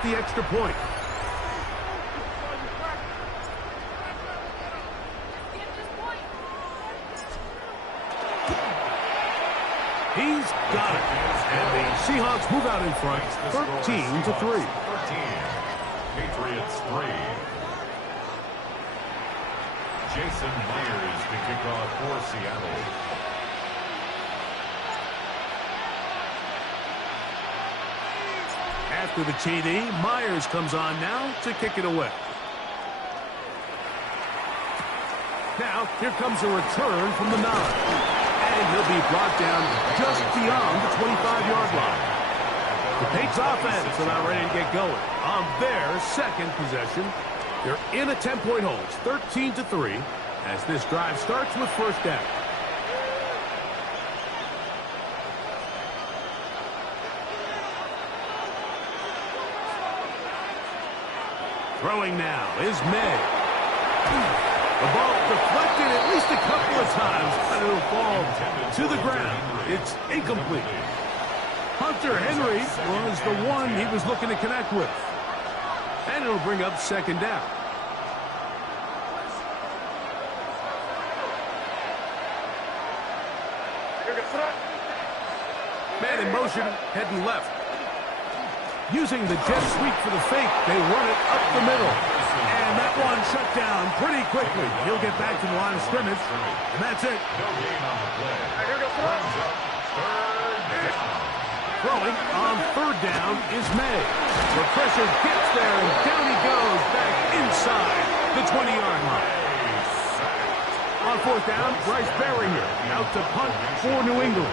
The extra point. He's got it. And the Seahawks move out in front, 13-3. Patriots 3. Jason Myers to kick off for Seattle. After the TD, Myers comes on now to kick it away. Now, here comes a return from the 9. And he'll be brought down just beyond the 25-yard line. The Patriots offense are not ready to get going. On their second possession, they're in a 10-point hole. It's 13-3 as this drive starts with first down. Throwing now is May. The ball deflected at least a couple of times, but it'll fall to the ground. It's incomplete. Hunter Henry was the one he was looking to connect with. And it'll bring up second down. Man in motion, heading left. Using the jet sweep for the fake, they run it up the middle. And that one shut down pretty quickly. He'll get back to the line of scrimmage, and that's it. Throwing on third down is May. The pressure gets there, and down he goes back inside the 20-yard line. On fourth down, Bryce Baringer out to punt for New England.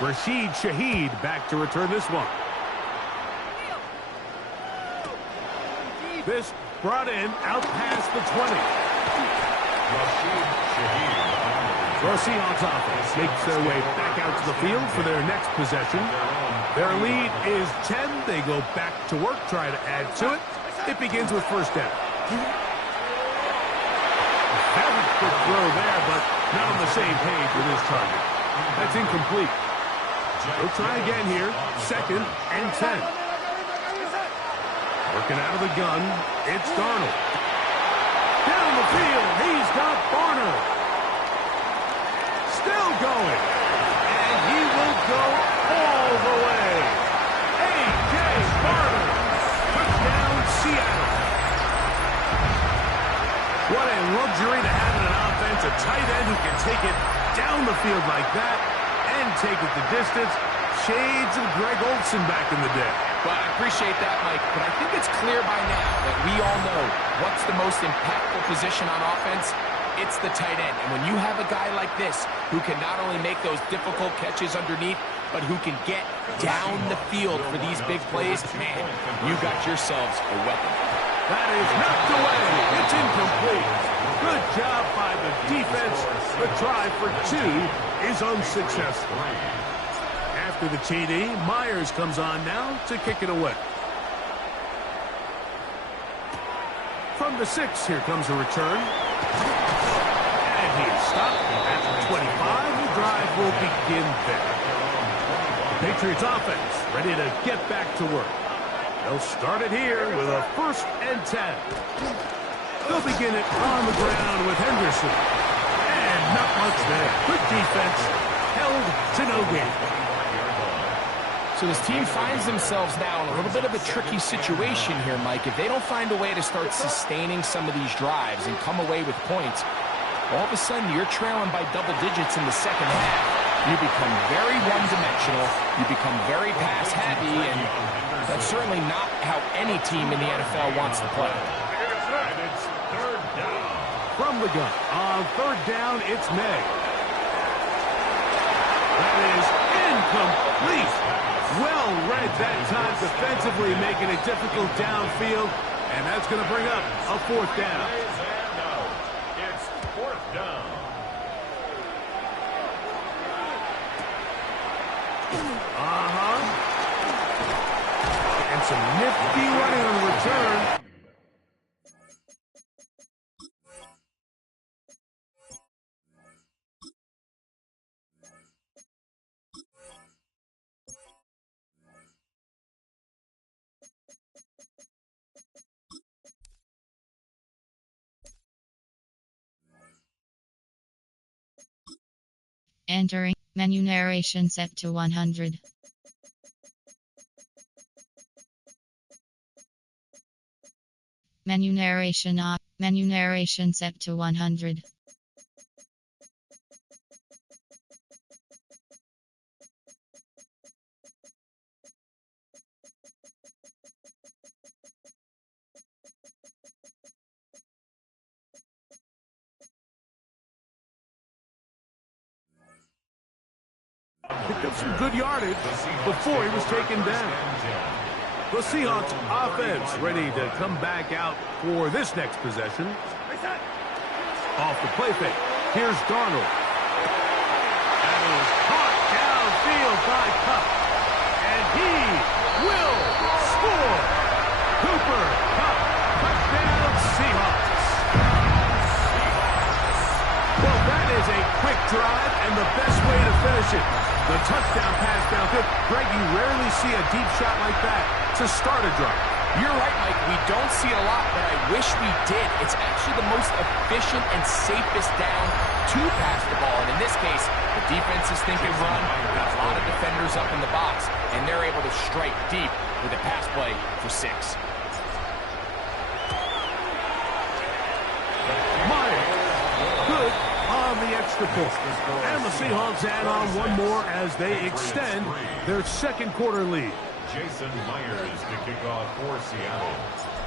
Rashid Shaheed back to return this one. This brought in out past the 20. The Seahawks offense makes their way back out to the field for their next possession. Their lead is 10. They go back to work, try to add to it. It begins with first down. Very quick throw there, but not on the same page with his target. That's incomplete. They'll try again here. Second and 10. Working out of the gun, it's Darnold. Down the field, he's got Barner. Still going. And he will go all the way. A.J. Barner. Touchdown, Seattle. What a luxury to have in an offense. A tight end who can take it down the field like that and take it the distance. Shades of Greg Olsen back in the day. Well, I appreciate that, Mike, but I think it's clear by now that we all know what's the most impactful position on offense. It's the tight end. And when you have a guy like this who can not only make those difficult catches underneath, but who can get down the field for these big plays, man, you got yourselves a weapon. That is knocked away. It's incomplete. Good job by the defense. The try for 2 is unsuccessful. After the TD, Myers comes on now to kick it away. From the 6, here comes a return. And he is stopped at the 25. The drive will begin there. The Patriots offense ready to get back to work. They'll start it here with a first and 10. They'll begin it on the ground with Henderson. And not much there. Good defense. Held to no gain. So this team finds themselves now in a little bit of a tricky situation here, Mike. If they don't find a way to start sustaining some of these drives and come away with points, all of a sudden you're trailing by double digits in the second half. You become very one-dimensional. You become very pass-happy, and that's certainly not how any team in the NFL wants to play. From the gun, on third down, it's May. That is incomplete. Well read that time defensively, making it difficult downfield, and that's going to bring up a fourth down. It's fourth down. And some nifty running on the return. Entering. Menu narration set to 100. Menu narration off. Menu narration set to 100. Picked up some good yardage before he was taken down. The Seahawks offense ready to come back out for this next possession. Off the play fake. Here's Darnold. That is caught downfield by Kupp. And he will score. Cooper Kupp. Touchdown Seahawks. Well, that is a quick drive and the best way to finish it. The touchdown pass downfield. Greg, you rarely see a deep shot like that to start a drive. You're right, Mike. We don't see it a lot, but I wish we did. It's actually the most efficient and safest down to pass the ball. And in this case, the defense is thinking run, got a lot of defenders up in the box, and they're able to strike deep with a pass play for 6. Myers, good on the extra point. And the Seahawks add on one more as they extend their second quarter lead. Jason Myers to kick off for Seattle.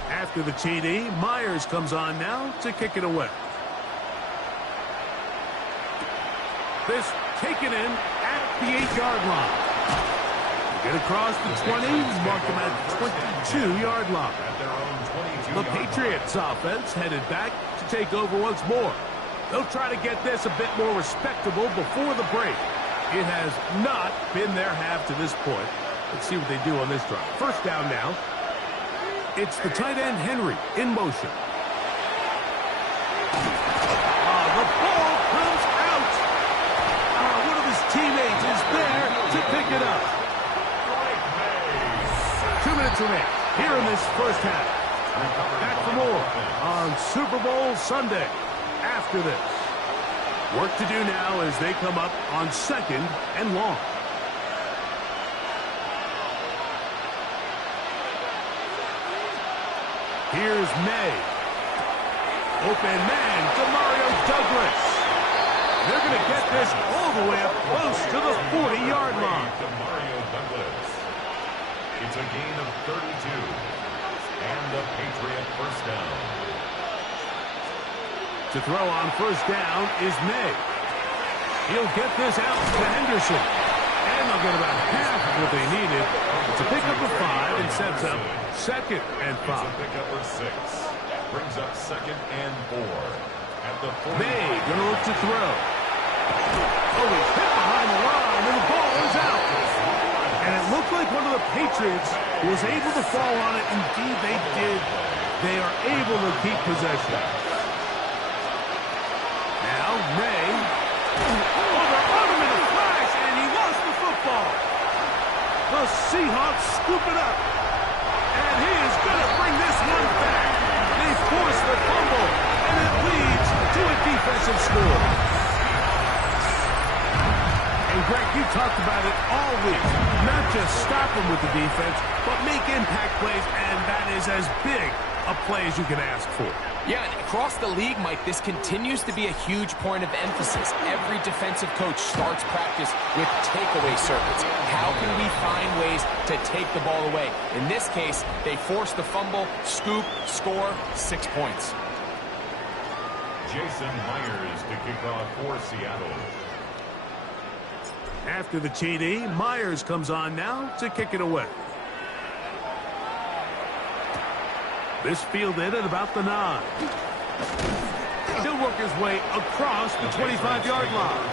After the TD, Myers comes on now to kick it away. This taken in at the 8-yard line. Get across the 20, mark them at 22-yard line. The Patriots offense headed back to take over once more. They'll try to get this a bit more respectable before the break. It has not been their half to this point. Let's see what they do on this drive. First down now. It's the tight end Henry in motion. The ball comes out. One of his teammates is there to pick it up. 2 minutes remain here in this first half. Back for more on Super Bowl Sunday after this. Work to do now as they come up on 2nd and long. Here's May. Open man, Demario Douglas. They're going to get this all the way up close to the 40-yard line. Demario Douglas. It's a gain of 32. And the Patriot first down. To throw on first down is May. He'll get this out to Henderson. And they'll get about half of what they needed to pick up a 5 and sets up 2nd and 5. It's a pickup of 6. Brings up 2nd and 4. At the 40. May going to look to throw. Oh, he's hit behind the line, and the ball is out. And it looked like one of the Patriots was able to fall on it. Indeed, they did. They are able to keep possession. Now, May. Oh, they're on him in a flash, and he lost the football. The Seahawks scoop it up. And he is going to bring this one back. They force the fumble, and it leads to a defensive score. And Greg, you talked about it all week. Not just stop them with the defense, but make impact plays, and that is as big a play as you can ask for. Yeah, and across the league, Mike, this continues to be a huge point of emphasis. Every defensive coach starts practice with takeaway circuits. How can we find ways to take the ball away? In this case, they force the fumble, scoop, score, 6 points. Jason Myers to kick off for Seattle. After the TD, Myers comes on now to kick it away. This fielded at about the 9. He'll work his way across the 25-yard line.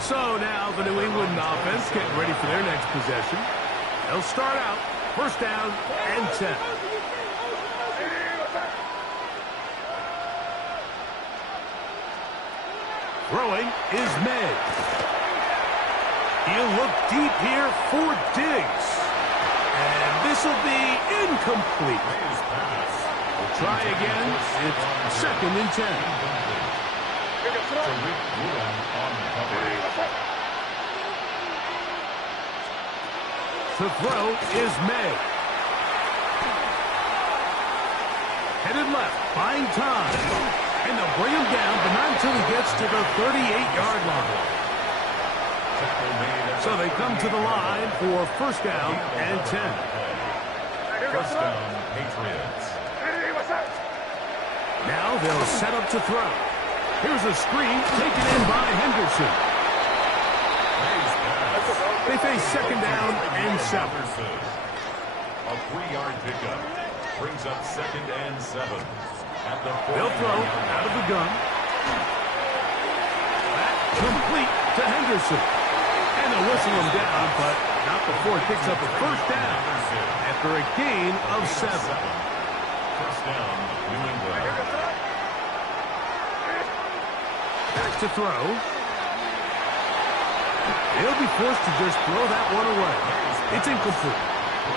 So now the New England offense getting ready for their next possession. They'll start out first down and 10. Throwing is May. He'll look deep here for Diggs. And this will be incomplete. We'll try again. It's 2nd and 10. To throw is May. Headed left, buying time. And they'll bring him down, but not until he gets to the 38-yard line. So they come to the line for first down and 10. First down, Patriots. Now they'll set up to throw. Here's a screen taken in by Henderson. They face second down and 7. A 3-yard pickup brings up second and 7. At the They'll throw out of the gun. That complete to Henderson. And they'll whistle him down, but not before he picks up a first down after a gain of 7. First down, New England. Back to throw. He'll be forced to just throw that one away. It's incomplete.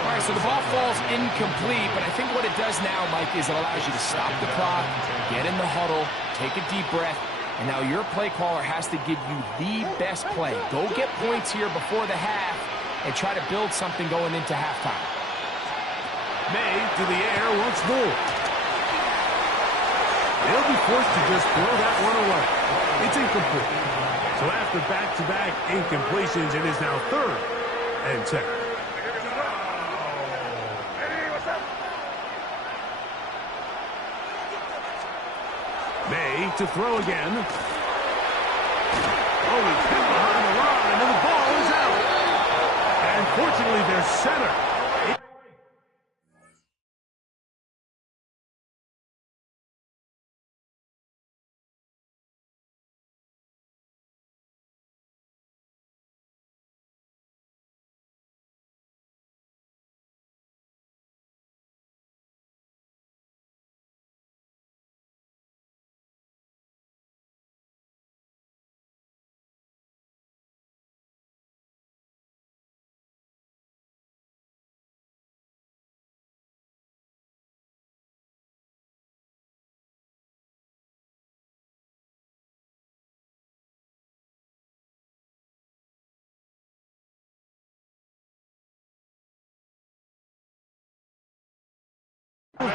All right, so the ball falls incomplete, but I think what it does now, Mike, is it allows you to stop the clock, get in the huddle, take a deep breath, and now your play caller has to give you the best play. Go get points here before the half and try to build something going into halftime. May to the air once more. They'll be forced to just throw that one away. It's incomplete. So after back-to-back incompletions, it is now third and 10. May to throw again. Oh, he's hit behind the line, and the ball is out. And fortunately, their center.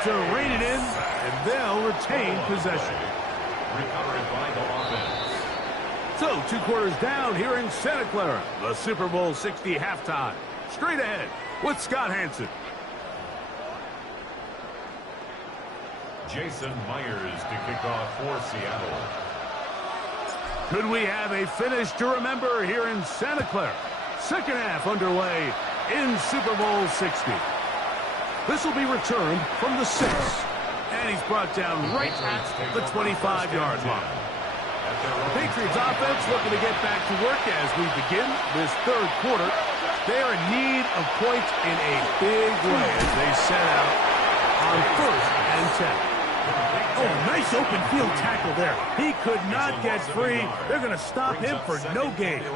To rein it in, and they'll retain possession. Recovered by the offense. So, 2 quarters down here in Santa Clara. The Super Bowl 60 halftime. Straight ahead with Scott Hanson. Jason Myers to kick off for Seattle. Could we have a finish to remember here in Santa Clara? Second half underway in Super Bowl 60. This will be returned from the 6. And he's brought down right at the 25-yard line. The Patriots offense looking to get back to work as we begin this third quarter. They are in need of points in a big way as they set out on first and 10. Oh, nice open field tackle there. He could not get free. They're going to stop him for no gain.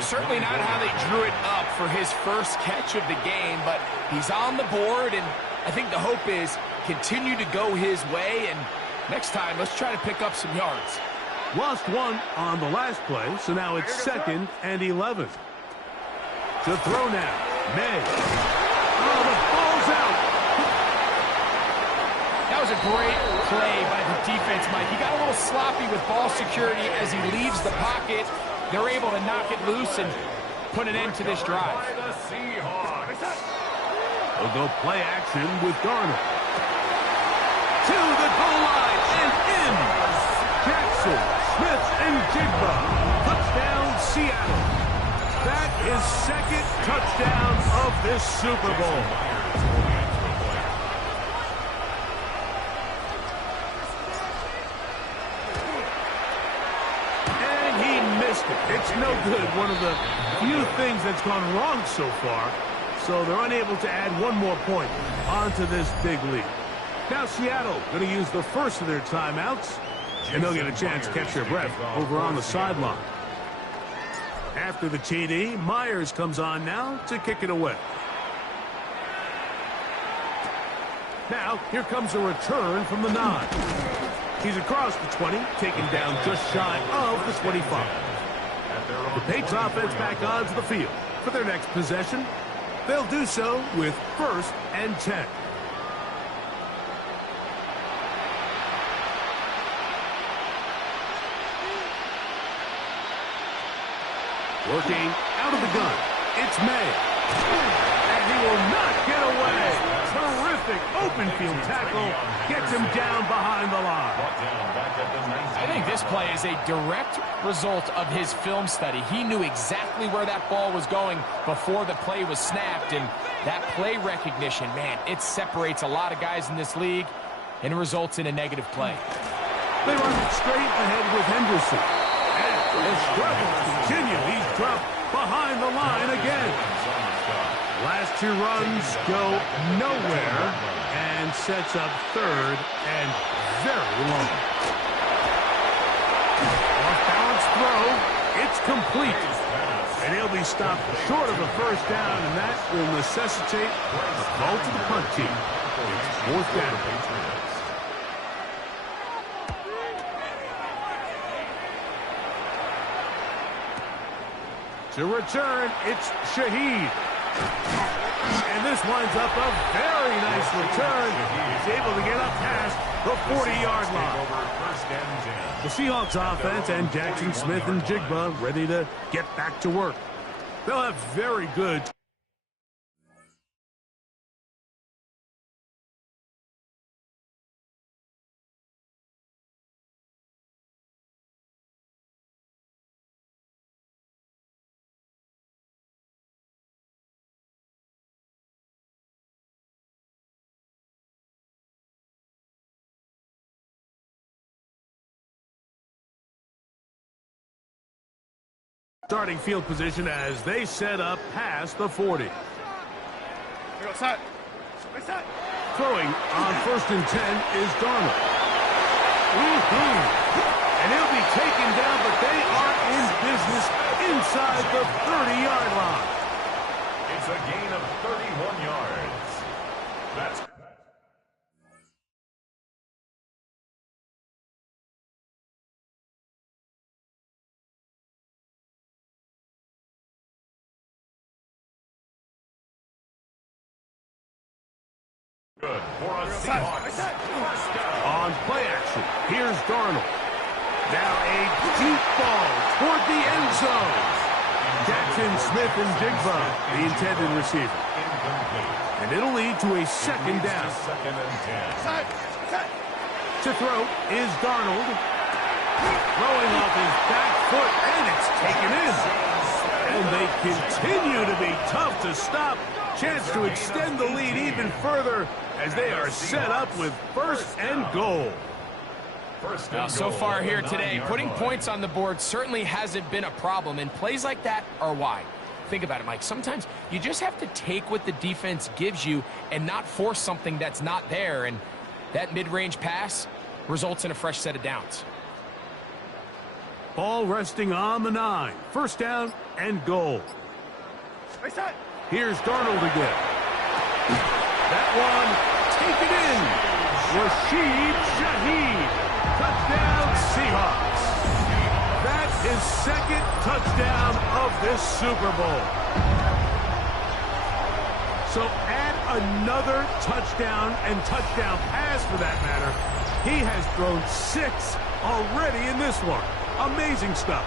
Certainly not how they drew it up for his first catch of the game, but he's on the board, and I think the hope is continue to go his way, and next time, let's try to pick up some yards. Lost one on the last play, so now it's second and 11. To throw now, May. Oh, the ball's out. That was a great play by the defense, Mike. He got a little sloppy with ball security as he leaves the pocket. They're able to knock it loose and put an end to this drive. They'll go play action with Garner. To the goal line and in. Jackson, Smith, and Jigba. Touchdown, Seattle. That is second touchdown of this Super Bowl. It's no good. One of the few things that's gone wrong so far. So they're unable to add one more point onto this big lead. Now Seattle going to use the first of their timeouts, and they'll get a chance to catch their breath over on the sideline. After the TD, Myers comes on now to kick it away. Now, here comes a return from the 9. He's across the 20, taken down just shy of the 25. The Patriots offense back onto the field. for their next possession. They'll do so with 1st and 10. Working out of the gun, it's May. And he will not get away. Terrific open field tackle. Gets him down behind the line. I think this play is a direct result of his film study. He knew exactly where that ball was going before the play was snapped. And that play recognition, man, it separates a lot of guys in this league and results in a negative play. They run straight ahead with Henderson. And the struggles continue. He's dropped behind the line again. Last 2 runs go nowhere and sets up 3rd and very long. Off-balance throw. It's complete. And he'll be stopped short of a 1st down, and that will necessitate a call to the punt team. It's 4th down. To return, it's Shaheed. And this winds up a very nice return. He's able to get up past the 40-yard line. The Seahawks offense and Jackson Smith and Jigba ready to get back to work. They'll have very good... starting field position as they set up past the 40. Throwing on 1st and 10 is Darnold. And he'll be taken down, but they are in business inside the 30-yard line. It's a gain of 31 yards. That's good for a Seahawks first down. On play action, here's Darnold. Now a deep ball toward the end zone. Jackson Smith and Jigba, the intended receiver. And it'll lead to a 2nd down. 2nd and 10. To throw is Darnold. Throwing off his back foot, and it's taken in. And they continue to be tough to stop. Chance to extend the lead even further as they are set up with 1st and goal. Now, so far here today, putting points on the board certainly hasn't been a problem, and plays like that are why. Think about it, Mike. Sometimes you just have to take what the defense gives you and not force something that's not there, and that mid-range pass results in a fresh set of downs. Ball resting on the 9. 1st down and goal. Here's Darnold again. That one, take it in. Rashid Shaheed. Touchdown, Seahawks. That is 2nd touchdown of this Super Bowl. So add another touchdown and touchdown pass for that matter. He has thrown 6 already in this one. Amazing stuff.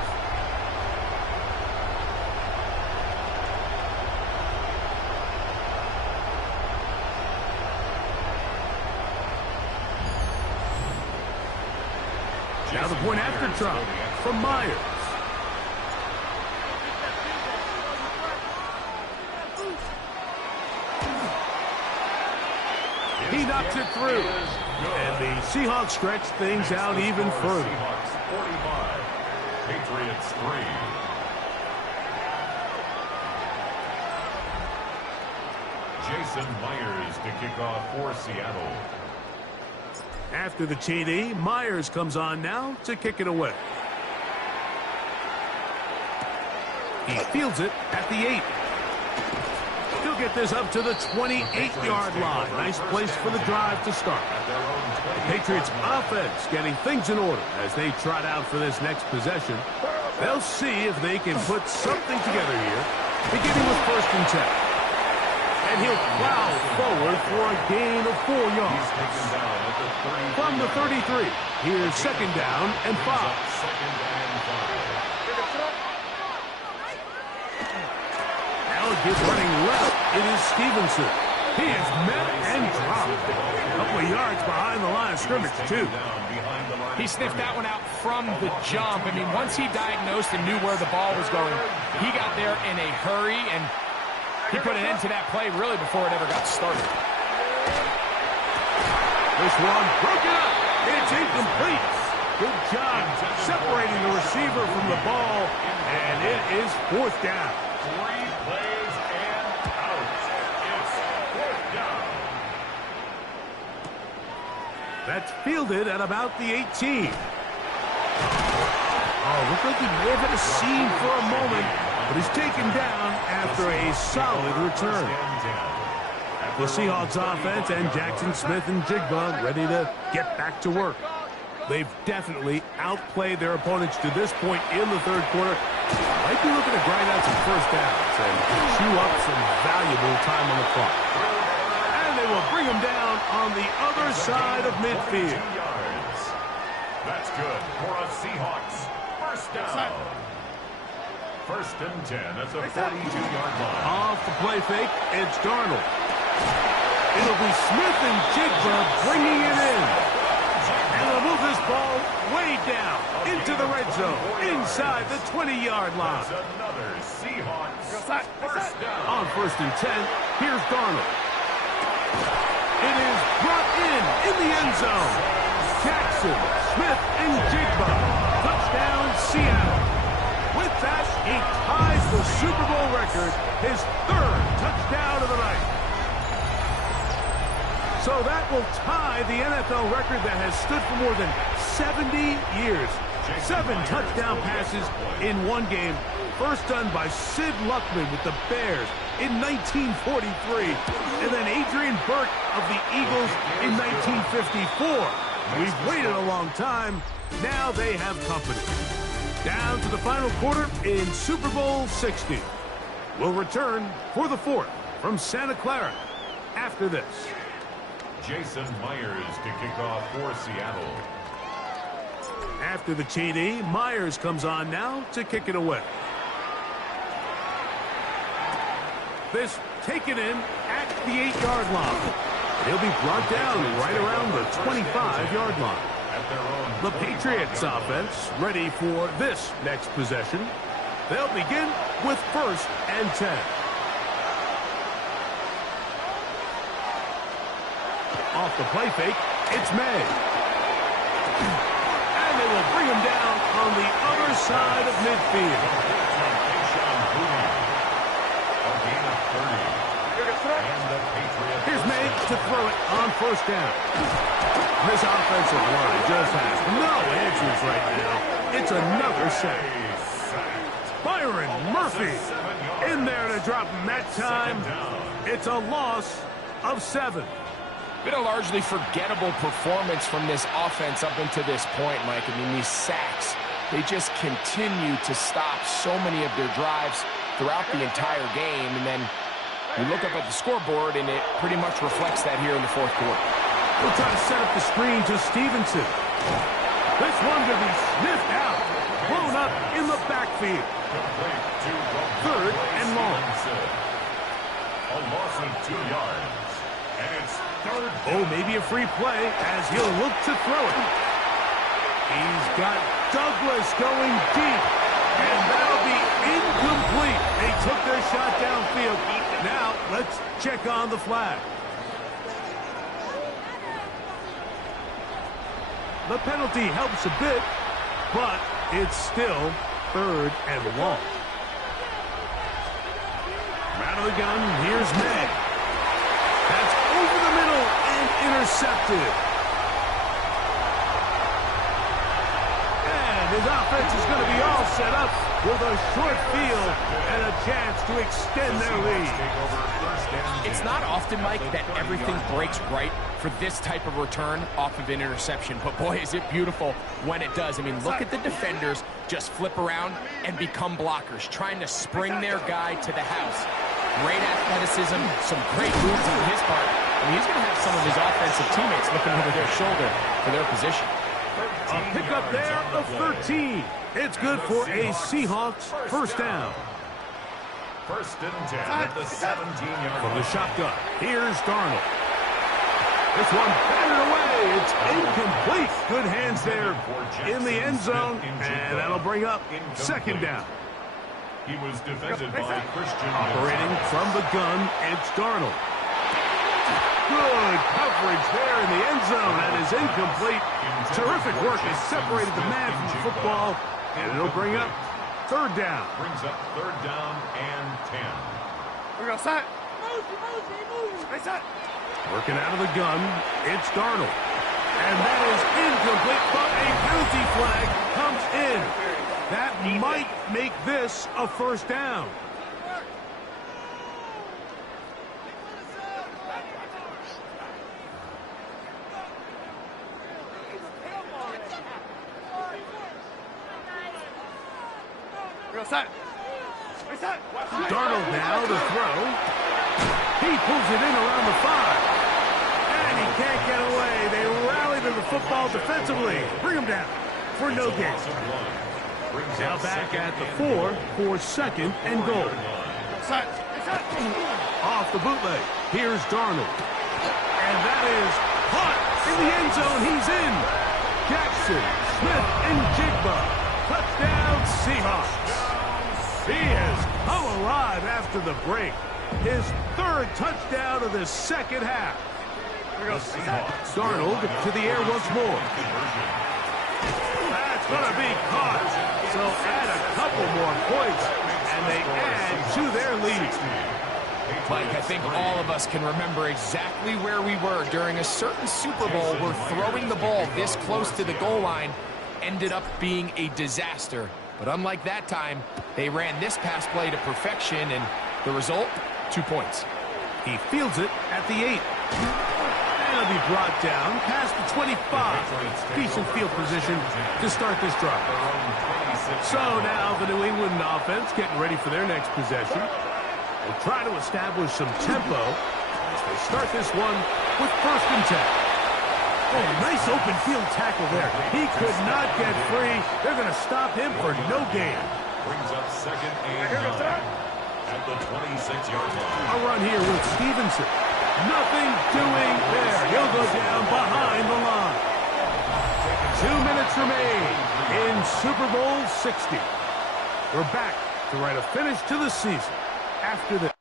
Now the point after try from Myers. He knocks it through. And the Seahawks stretch things out even further. Seahawks 45, Patriots 3. Jason Myers to kick off for Seattle. After the TD, Myers comes on now to kick it away. He fields it at the 8. He'll get this up to the 28-yard line. Nice place for the drive to start. The Patriots offense getting things in order as they trot out for this next possession. They'll see if they can put something together here beginning with 1st and 10. And he'll plow forward for a gain of 4 yards. From the 33, here's 2nd down and 5. Now it gives running left. It is Stevenson. He is met and dropped. A couple of yards behind the line of scrimmage, too. He sniffed that one out from the jump. I mean, once he diagnosed and knew where the ball was going, he got there in a hurry, and he put an end to that play really before it ever got started. This one broken up. It's incomplete. Good job separating the receiver from the ball, and it is 4th down. 3 plays and out. It's 4th down. That's fielded at about the 18. Oh, looked like he may have had a seam for a moment, but he's taken down after a solid return. The Seahawks offense and Jackson Smith and Jigba ready to get back to work. They've definitely outplayed their opponents to this point in the 3rd quarter. Might be looking to grind out some 1st downs and chew up some valuable time on the clock. And they will bring him down on the other side of midfield. 2 yards. That's good for a Seahawks 1st down. 1st and 10 at the 42-yard line. Off the play fake, it's Darnold. It'll be Smith and Jigba bringing it in. And they'll move this ball way down into the red zone, inside the 20-yard line. That's another Seahawks 1st down. On 1st and 10, here's Darnold. It is brought in the end zone. Jackson, Smith, and Jigba. Touchdown, Seattle. With that, he ties the Super Bowl record, his 3rd touchdown of the night. So that will tie the NFL record that has stood for more than 70 years. 7 touchdown passes in one game. First done by Sid Luckman with the Bears in 1943. And then Adrian Burke of the Eagles in 1954. We've waited a long time. Now they have company. Down to the final quarter in Super Bowl 60. We'll return for the 4th from Santa Clara after this. Jason Myers to kick off for Seattle. After the TD, Myers comes on now to kick it away. This taken in at the 8-yard line. He'll be brought down right around the 25-yard line. The Patriots offense ready for this next possession. They'll begin with 1st and 10. Off the play fake, it's May. And they will bring him down on the other side of midfield. Here's May to throw it on 1st down. This offensive line just has no answers right now. It's another sack. Byron Murphy in there to drop him that time. It's a loss of 7. Been a largely forgettable performance from this offense up until this point, Mike. I mean, these sacks, they just continue to stop so many of their drives throughout the entire game. And then you look up at the scoreboard, and it pretty much reflects that here in the 4th quarter. We'll try to set up the screen to Stevenson. This one to be sniffed out. Blown up in the backfield. 3rd and long. A loss of 2 yards. And it's 3rd. Oh, maybe a free play as he'll look to throw it. He's got Douglas going deep. And that'll be incomplete. They took their shot downfield. Now, let's check on the flag. The penalty helps a bit, but it's still 3rd and long. Out of the gun, here's May. That's over the middle and intercepted. And his offense is going to be all set up with a short field and a chance to extend their lead. It's not often, Mike, that everything breaks right for this type of return off of an interception. But, boy, is it beautiful when it does. I mean, look at the defenders just flip around and become blockers, trying to spring their guy to the house. Great athleticism, some great moves on his part. I mean, he's going to have some of his offensive teammates looking over their shoulder for their position. A pickup there of 13. It's good for a Seahawks first down. First and 10 at the 17-yard From the line. shotgun, here's Darnold. This one batted away. It's incomplete. Good hands there in the end zone, and that'll bring up second down. He was defended by Christian. Operating from the gun, it's Darnold. Good coverage there in the end zone. That is incomplete. Terrific work. Has separated the man from the football, and it'll bring up third down. Brings up third down and 10. Working out of the gun, it's Darnold. And that is incomplete, but a penalty flag comes in. That might make this a first down. Darnold now to throw. He pulls it in around the 5. And he can't get away. They rally to the football defensively. Bring him down for no gain. Now back at the 4 for second and goal. Off the bootleg. Here's Darnold. And that is caught in the end zone. He's in. Jackson, Smith, and Jigba. Touchdown, Seahawks. He has come alive after the break. His third touchdown of the second half. Darnold to the air once more. That's going to be caught. So add a couple more points, and they add to their lead. Mike, I think all of us can remember exactly where we were during a certain Super Bowl where throwing the ball this close to the goal line ended up being a disaster. But unlike that time, they ran this pass play to perfection, and the result, 2 points. He fields it at the 8. And he'll be brought down past the 25. Decent field position to start this drive. So now the New England offense getting ready for their next possession. They'll try to establish some tempo as they start this one with first and 10. Oh, nice open field tackle there. He could not get free. They're going to stop him for no gain. Brings up second and 9 at the 26-yard line. A run here with Stevenson. Nothing doing there. He'll go down behind the line. 2 minutes remain in Super Bowl 60. We're back to write a finish to the season after this.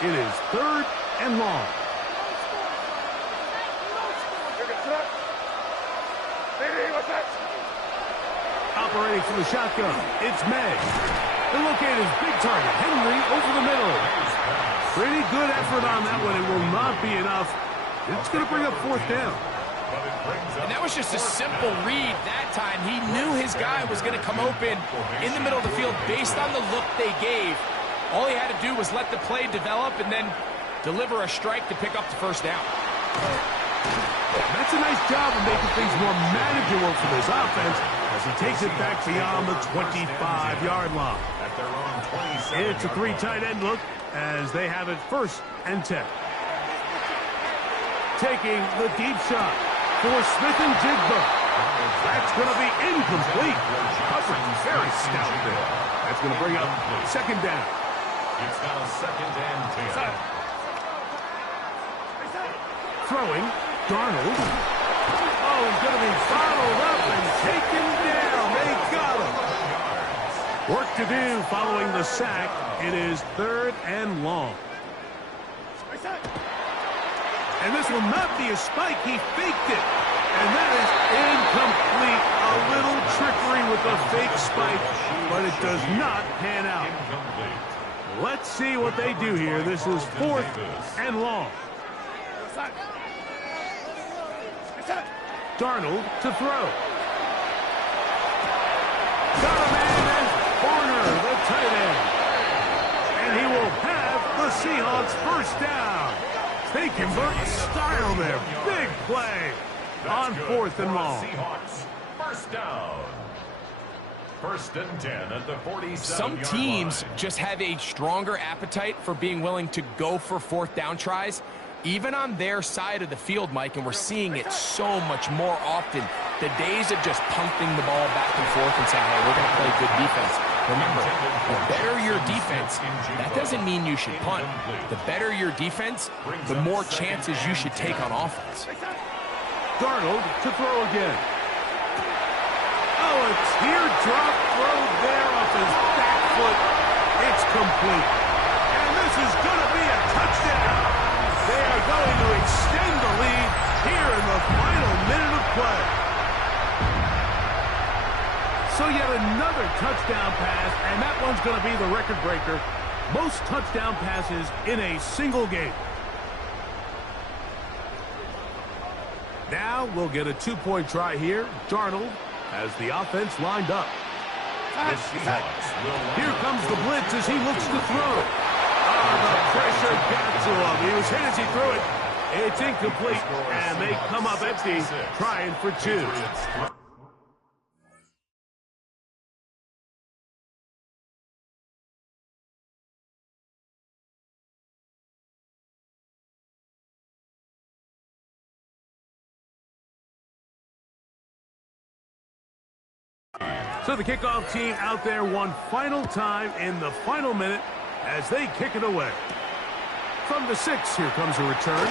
It is third and long. Operating from the shotgun, it's May. They'll locate his big target, Henry, over the middle. Pretty good effort on that one. It will not be enough. It's going to bring up fourth down. And that was just a simple read that time. He knew his guy was going to come open in the middle of the field based on the look they gave. All he had to do was let the play develop and then deliver a strike to pick up the first down. That's a nice job of making things more manageable for this offense as he takes it back beyond the 25-yard line. At their own 27. It's a 3 tight end look as they have it first and 10. Taking the deep shot for Smith and Jigba. That's going to be incomplete. Coverage very stout there. That's going to bring up second down. It's now second and 10. Throwing, Darnold. Oh, he's going to be bottled up and taken down. They got him. Work to do following the sack. It is third and long. And this will not be a spike. He faked it. And that is incomplete. A little trickery with a fake spike, but it does not pan out. Let's see what they do here. This is fourth and long. Darnold to throw. Got a man as Barner, the tight end. And he will have the Seahawks first down. They convert in style there. Big play on 4th and long. Seahawks, first down. 1st and 10 at the 47-yard Some teams just have a stronger appetite for being willing to go for 4th down tries, even on their side of the field, Mike, and we're seeing it so much more often. The days of just pumping the ball back and forth and saying, hey, we're going to play good defense. Remember, the better your defense, that doesn't mean you should punt. The better your defense, the more chances you should take on offense. Darnold to throw again. Oh, a teardrop throw there off his back foot. It's complete. And this is going to be a touchdown. They are going to extend the lead here in the final minute of play. So yet another touchdown pass, and that one's going to be the record breaker. Most touchdown passes in a single game. Now we'll get a 2-point try here. Darnold has the offense lined up. Here comes the blitz as he looks to throw. Oh, the pressure got to him. He was hit as he threw it. It's incomplete, and they come up empty, trying for 2. So the kickoff team out there one final time in the final minute as they kick it away. From the 6, here comes a return.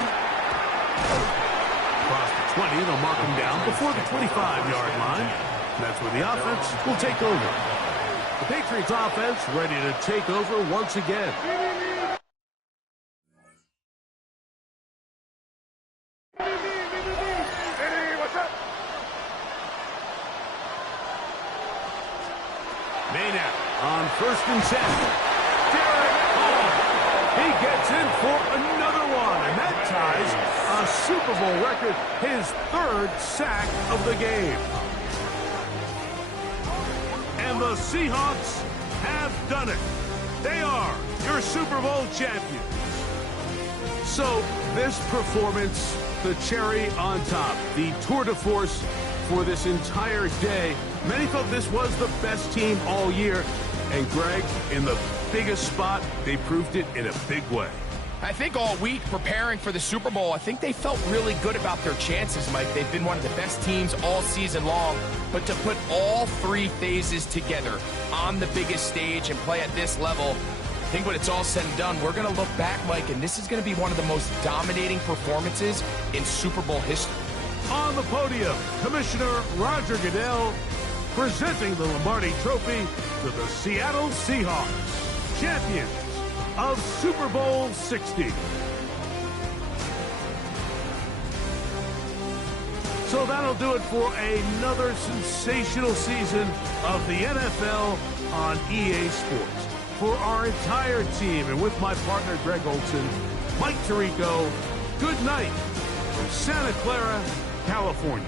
Across the 20, they'll mark him down before the 25-yard line. That's where the offense will take over. The Patriots offense ready to take over once again. Maynard on 1st and 10. Derek Hall. He gets in for another one, and that ties a Super Bowl record, his 3rd sack of the game. And the Seahawks have done it. They are your Super Bowl champions. So this performance, the cherry on top, the tour de force for this entire day. Many thought this was the best team all year. And Greg, in the biggest spot, they proved it in a big way. I think all week preparing for the Super Bowl, I think they felt really good about their chances, Mike. They've been one of the best teams all season long. But to put all 3 phases together on the biggest stage and play at this level, I think when it's all said and done, we're going to look back, Mike, and this is going to be one of the most dominating performances in Super Bowl history. On the podium, Commissioner Roger Goodell presenting the Lombardi Trophy to the Seattle Seahawks, champions of Super Bowl 60. So that'll do it for another sensational season of the NFL on EA Sports. For our entire team and with my partner Greg Olson, Mike Tirico, good night from Santa Clara, California.